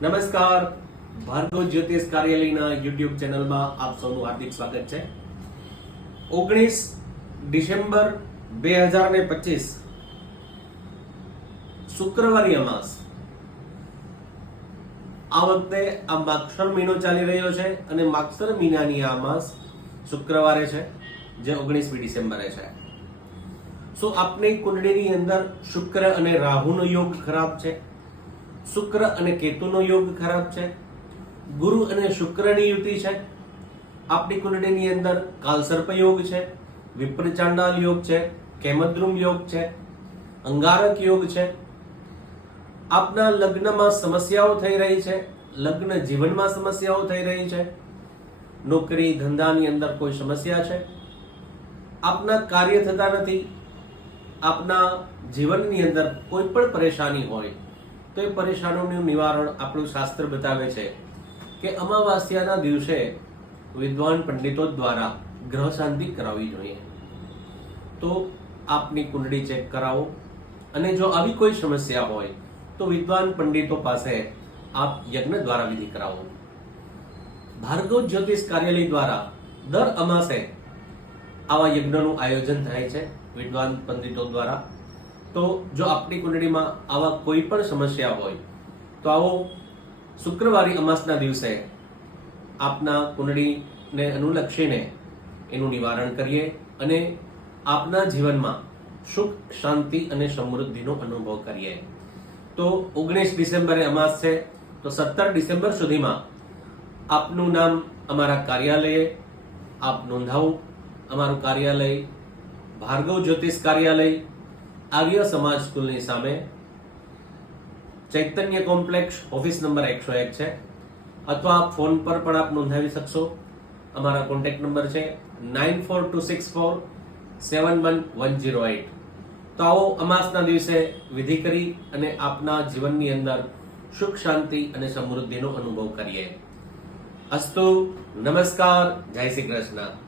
નમસ્કાર, ભાર્ગવ જ્યોતિષ કાર્યાલયના યુટ્યુબ ચેનલમાં આપ સૌનું હાર્દિક સ્વાગત છે. 19 ડિસેમ્બર 2025 શુક્રવારી અમાસ. આ વખતે આ માગશર મહિનો ચાલી રહ્યો છે અને માગશર મહિનાની આ અમાસ શુક્રવારે છે, જે 19મી ડિસેમ્બરે છે. શું આપની કુંડળીની અંદર શુક્ર અને રાહુનો યોગ ખરાબ છે? શુક્ર અને કેતુનો યોગ ખરાબ છે? ગુરુ અને શુક્રની યુતિ છે? આપની કુંડળીની અંદર કાલસર્પ યોગ છે, વિપ્રચાંડાલ યોગ છે, કેમદ્રુમ યોગ છે, અંગારક યોગ છે? આપના લગ્નમાં સમસ્યાઓ થઈ રહી છે, લગ્ન જીવનમાં સમસ્યાઓ થઈ રહી છે, નોકરી ધંધાની અંદર કોઈ સમસ્યા છે, આપના કાર્ય થતા નથી, આપના જીવનની અંદર કોઈ પણ પરેશાની હોય તો એ પરેશાનીનું નિવારણ આપણું શાસ્ત્ર બતાવે છે કે અમાવાસ્યાના દિવસે વિદ્વાન પંડિતો દ્વારા ગ્રહ શાંતિ કરાવવી જોઈએ. તો આપની કુંડળી ચેક કરાવો અને જો આવી કોઈ સમસ્યા હોય તો વિદ્વાન પંડિતો પાસે આપ યજ્ઞ દ્વારા વિધિ કરાવો. ભાર્ગવ જ્યોતિષ કાર્યાલય દ્વારા દર અમાસે આવા યજ્ઞનું આયોજન થાય છે વિદ્વાન પંડિતો દ્વારા. તો જો આપની કુંડળીમાં આવા કોઈ પણ સમસ્યા હોય તો આવો શુક્રવારી અમાસના દિવસે આપના કુંડળીને અનુલક્ષીને એનું નિવારણ કરીએ અને આપના જીવનમાં સુખ, શાંતિ અને સમૃદ્ધિનો અનુભવ કરીએ. તો 19 ડિસેમ્બરે અમાસ છે, તો 17 ડિસેમ્બર સુધીમાં આપનું નામ અમારા કાર્યાલયે આપ નોંધાવો. અમારું કાર્યાલય ભાર્ગવ જ્યોતિષ કાર્યાલય, આર્ય સમાજ સ્કૂલની સામે, ચૈતન્ય કોમ્પ્લેક્સ, ઓફિસ નંબર 101 છે. અથવા ફોન પર પણ આપ નોંધાવી શકશો. અમારા કોન્ટેક્ટ નંબર છે 9426471108. તો આવો અમાસના દિવસે વિધિ કરી અને આપના જીવનની અંદર સુખ, શાંતિ અને સમૃદ્ધિનો અનુભવ કરીએ. અસ્તુ. નમસ્કાર. જય શ્રી કૃષ્ણ.